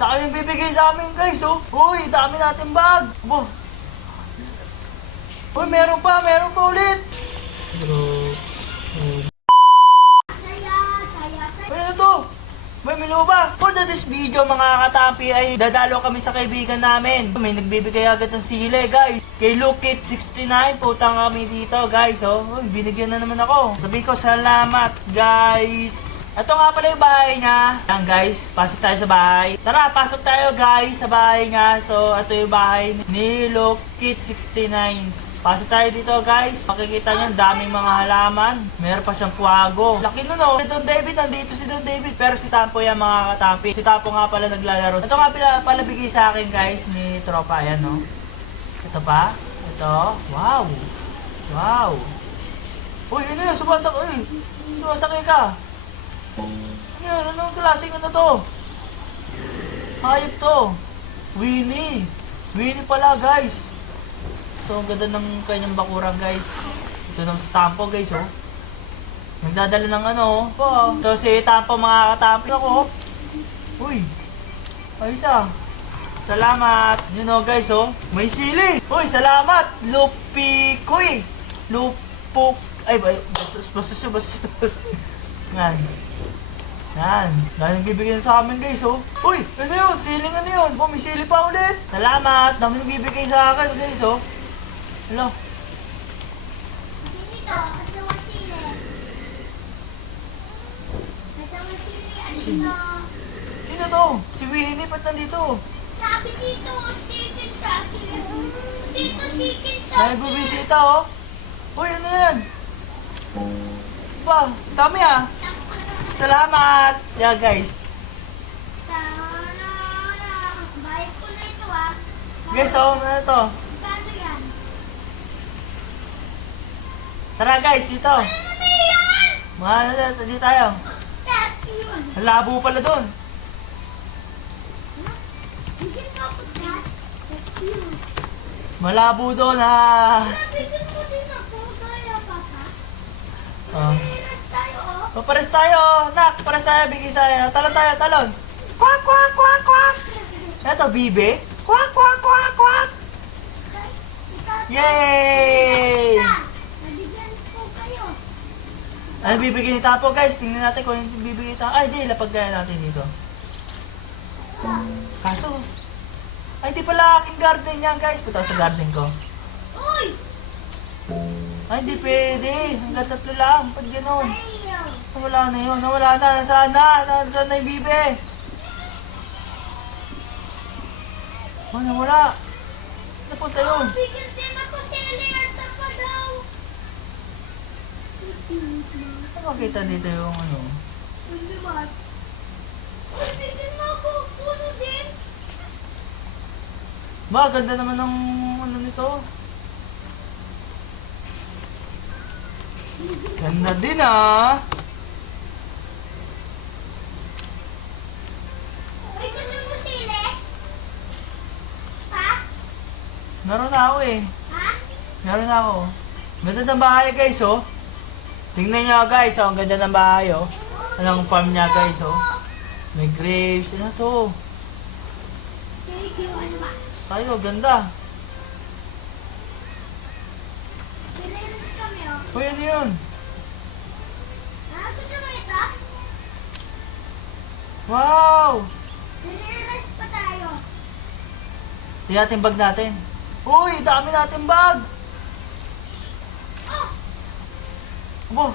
Dami yung bibigay sa amin guys, oh. Uy, dami natin bag. Bo. Uy, meron pa ulit. Bro. Uy, ano to? May lumabas. For this video mga katampi ay dadalo kami sa kaibigan namin. May nagbibigay agad ng sile guys. Kay Lukit69, putang kami dito guys. Oh, binigyan na naman ako. Sabihin ko salamat guys. Ito nga pala yung bahay niya. Yan guys, pasok tayo sa bahay. Tara, pasok tayo guys sa bahay niya. So, ito yung bahay ni Lukit69. Pasok tayo dito guys. Makikita niyo, daming mga halaman. Meron pa siyang kuwago. Laki nun oh. Si Don David, nandito si Don David. Pero si Tampo yan mga katampi. Si Tampo nga pala naglalaro. Ito nga pala bigay sa akin guys ni Tropa. Ayan no. Ito pa. Ito. Wow. Wow. Uy, ano yun? Sumasakay ka. Ano yun? Anong klaseng ano to? Hayop to. Winnie. Winnie pala guys. So, ang ganda ng kanyang bakurang guys. Ito ng Tampo guys oh. Nagdadala ng ano oh. Ito si Tampo mga katampi ako. Uy. Ayos ah. Salamat. You know guys oh. May sili. Uy, salamat. Lupikoy. Lupok. Ay, basus. Yan. Yan. Yan bibigyan sa amin guys oh. Uy, ano yun? Siling ano yun? Oh, may sili pa ulit. Salamat. Dami bibigay sa akin guys oh. Hello. Sino to? Si Winnie, ba't nandito? Sabi dito, chicken sa akin. Dito, chicken sa May akin. bubisita oh. Uy, ano yan? Ba, dami ah. Salamat. Yeah guys. Bayad ko na ito ah. Guys oh, ano to? Kano yan? Tara guys, dito. Ano na yan? Mga ano dito tayo. Tap yun. Ang labo pala doon. Bigyan mo ako tap. Tap yun. Malabo doon ha. Bigyan mo din ako. Kaya papa. Oh. Piniras tayo oh. Papares tayo, nak. Pares tayo, bigay sa'yo. Talon tayo, talon. Kwak, kwak, kwak, kwak. Ito, bibe. Kwak, kwak, kwak, kwak. Yay! Nabigyan ko kayo. Ano bibigyan ni Tapo guys? Tingnan natin kung ano bibigyan ni Tapo. Ay, di. Lapag na natin dito. Kaso, ay di pala aking garden yan guys. Punta sa garden ko. Uy! Ay, hindi pwede. Hanggang 3 lang. Pag gano'n. Ayaw. Nawala na yun. Nawala na. Nasaan na? Nasaan na yung bibe? Oh, nawala. Napunta yun. Bigyan din ako sila sa padaw. Nakakita dito yung ano. Hindi much. Bigyan mo ako. Puno din. Ba, ganda naman ng ano nito. Ganda din ah. Uy, gusto mo sili? Ha? Meron na ako eh. Ha? Meron na ako. Ganda ng bahay guys oh. Tingnan nyo guys oh. Ang ganda ng bahay oh. Anong farm niya guys oh. May grapes. Ano to? Thank you, ano ba? Tayo, ganda. Piniras kami oh. Uy, ano yun? Ha? Gusto mo ito? Wow! Piniras pa tayo. Tingnan natin bag natin. Uy, dami natin bag! Oh! Abo,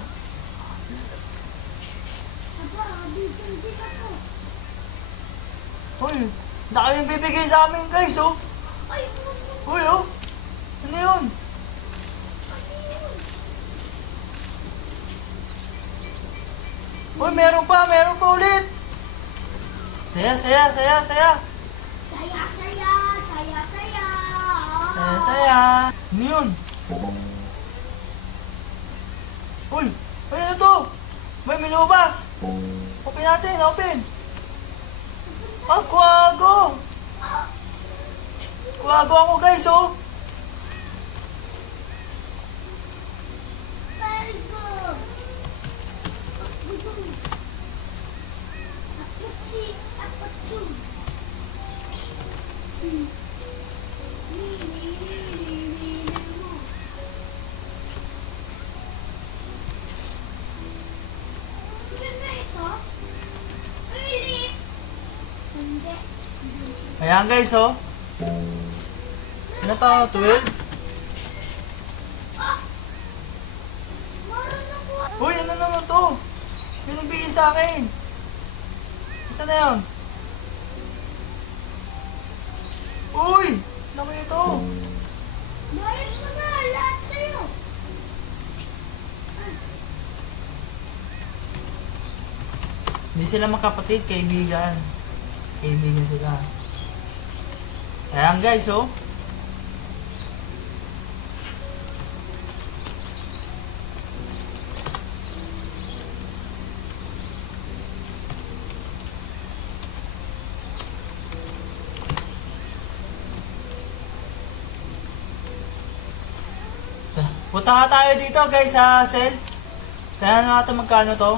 Aba, bigyan din ako. uy, dami yung bibigay sa amin guys oh. Ay, Uy oh, ano yun? Uy, meron pa ulit. Saya. saya. Saya. Ano yun? Uy, ano to? May lumabas. Open natin, open. Ah, kuwago. Kuwago ako guys oh. Palgo. Ako, Ayan guys, oh. Ano to? 12? Uy, ano naman to? May nagbigay sa akin. Isa na yun? Uy! Laki ito. Bayad mo na, lahat sa'yo. Hindi sila magkapatid, kaibigan. Kaibigan sila. Ayan guys, oh. Punta nga tayo dito guys sa Sel. Kaya natin magkano to?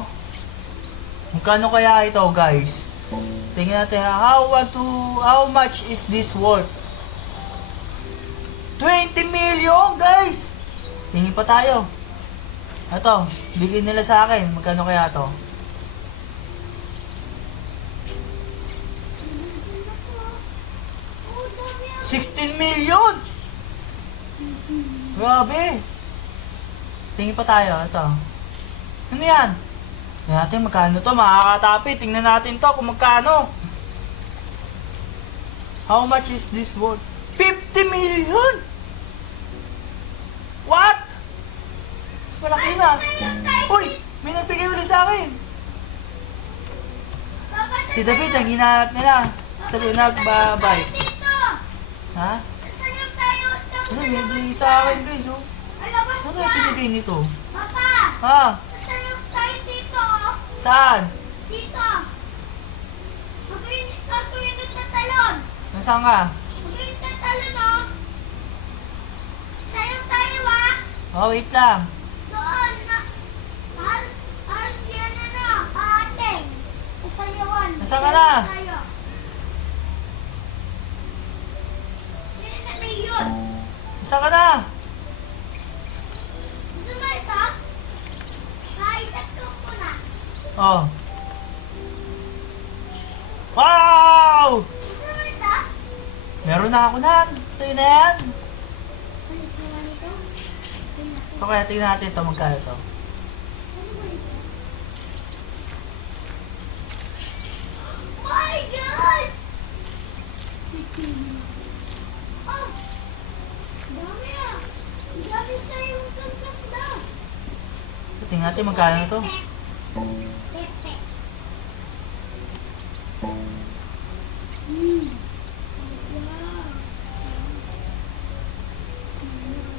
Magkano kaya ito guys? Tingnan natin how much is this worth? 20 million guys! Tingin pa tayo. Ito, bigyan nila sa akin. Magkano kaya to? Oh, dami yan. 16 million! Grabe! Tingin pa tayo. Ito. Ano yan? Tingnan natin magkano to. Makakatapi. Tingnan natin to kung magkano. How much is this worth? 50 million! What? Mas malaki na. Uy! May nagbigay ulit sa akin. Si David, ang hinahanap nila. Sabi, nagbabay. Ha? Sasayaw tayo. Ano, may nagbigay sa akin guys, oh. Alabas Ano ka. kaya pinigay nito? Papa, Ha? sasayaw tayo dito. Saan? Dito. Magkawin ng tatalon. Nasaan ka? Magkawin ng tatalon, oh. Sayaw tayo, ah. Oh, wait lang. Doon na. Yan na. Ating. Sasayawan. Nasaan ka na? Sayaw tayo. Yan na mayon. Nasaan ka na? Gusto mo ito? Kahitat ko muna. Oh. Wow! Gusto mo ito? Meron na ako nan. Sa'yo na yan. Ano gawa nito? Ito kaya tingnan natin ito. Magkano ito? Ano ba ito? My God! Oh! Dami ah! Dami sa'yo ang ganda! Ito, tingnan natin magkano ito. Pepe. Wow!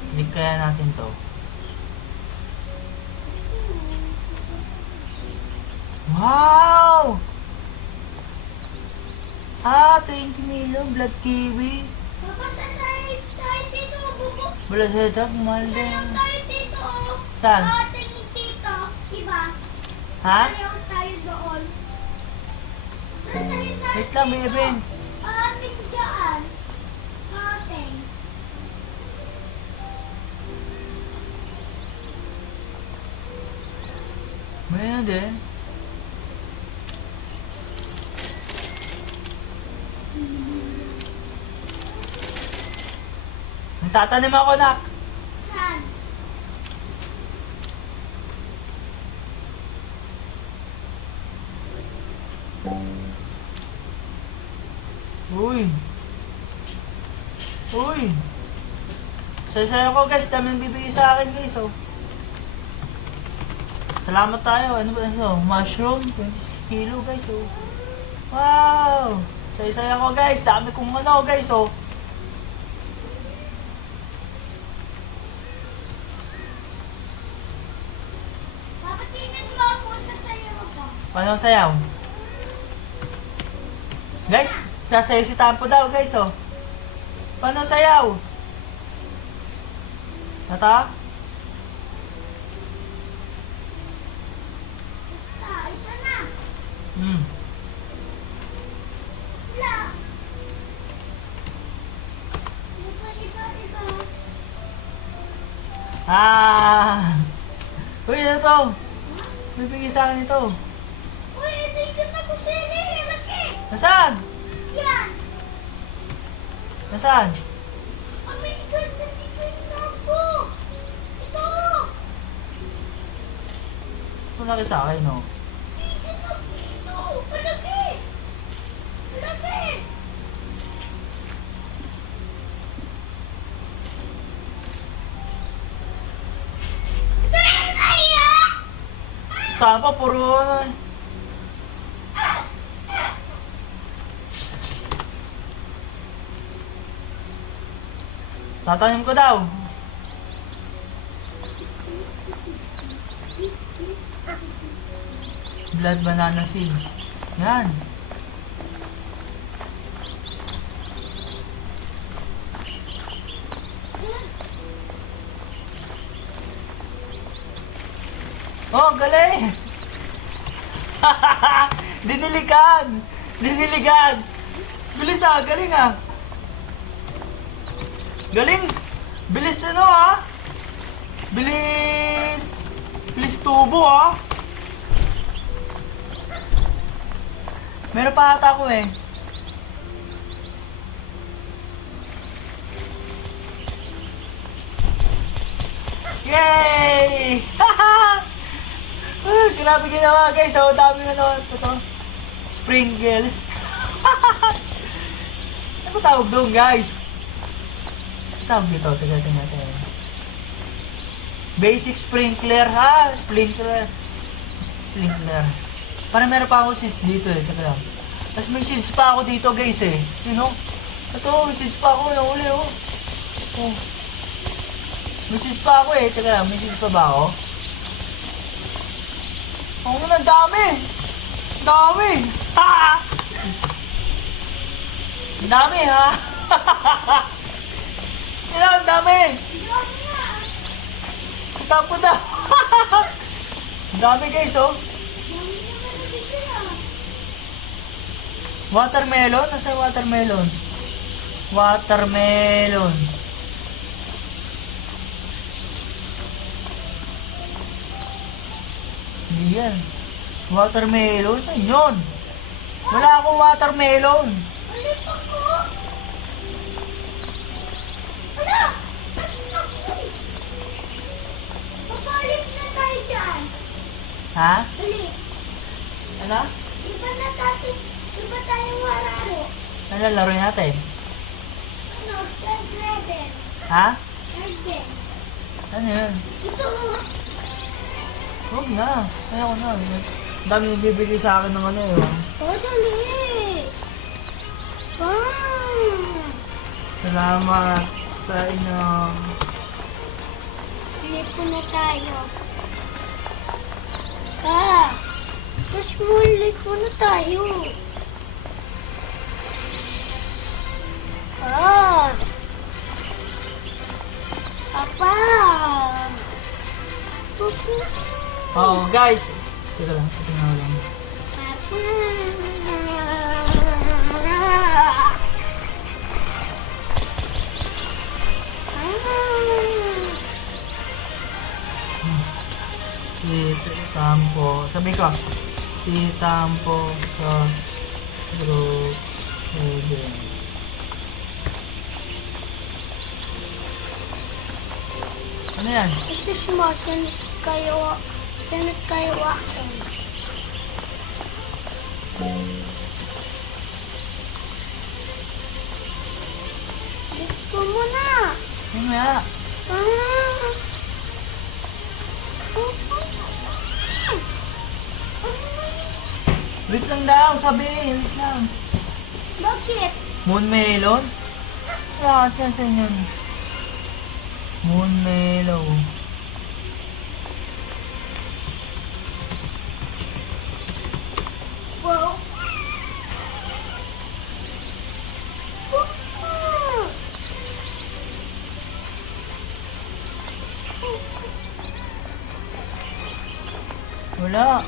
Hindi kaya natin to. Wow! 20 million. Blood kiwi. Papa, sasayay tayo dito, bubo. Balasedag, mahal din. Sayaw tayo dito, oh. Saan? Ating dito, diba? Ha? Sayaw tayo doon. Sayaw tayo Wait lang, may dito. event. Ating dyan. Ating. Mayroon din. Nagtatanim ako, nak. Saan? Uy. Uy. Saya-saya ko guys. Dami nang bibigay sa akin guys. Oh. Salamat tayo. Ano ba ito? Mushroom. 20 kilo guys. Oh. Wow. Saya-saya ko guys. Dami kong ano guys. Oh. Papatingin mo ako sa sayaw ko. Paano sayaw? Guys, sasayaw si Tampo daw guys. Oh. Paano sayaw? Nata? Ito na. Hmm. Wala. Ah! Uy, ano to? Bibigay sa akin ito. Uy, ito na ko sili. Laki. Nasaan? Yan. Nasaan? American na bigay na ako. Ito. Ito laki sa akin, no? Bigay na ito. Malaki. Malaki. Ito na yun ay Sapa, puro ano eh. Tatanim ko daw. Blood banana seeds. Yan. Oh, galing! Diniligan! Diniligan! Bilis ah, galing ah! Galing! Bilis ano ah! Bilis! Bilis tubo ah! Meron pa ata ako eh. Yay! Grabe ginawa guys. So, dami na naman. Ito. Sprinkles. Ano ba tawag doon guys? Ano tawag dito? Tingnan. Basic sprinkler ha? Sprinkler. Para meron pa ako seeds dito eh. Teka lang. Tapos may seeds pa ako dito guys eh. You know? Ito, may seeds pa ako. Nahuli oh. Oh. May seeds pa ako eh. Teka lang, may seeds pa ba ako? Oo na, dami! Dami! Ha! Dami ha! Yan, dami! Stop ko na! Dami guys oh! Watermelon? Nasa yung watermelon? Watermelon! Hindi yan. Watermelon? Saan yun? Wala akong watermelon. Ulit ako. Wala. Babalik na tayo dyan. Ha? Ulit. Ano? Iba tayong walaro. Ano laro natin? Ano? Garden. Ha? Garden. Ano yun? Ito. Huwag na. Ayaw ko na. Ang dami bibigay sa akin ng ano eh. Oh, dali. Salamat sa inyo. Ulit po na tayo. Sus mo, ulit po na tayo. Papa. Oh, guys. Teka lang. Tingnan ko lang. Si Tampo. Sabi ko. Si Tampo sa group 7. Ano yan? Sus mo, sanit kayo akin. Dito mo na. Ano nga? Wait lang daw, sabihin. Wait lang. Bakit? Moon melon? Lakas na sa inyo. Moon melon. Wow. Wala.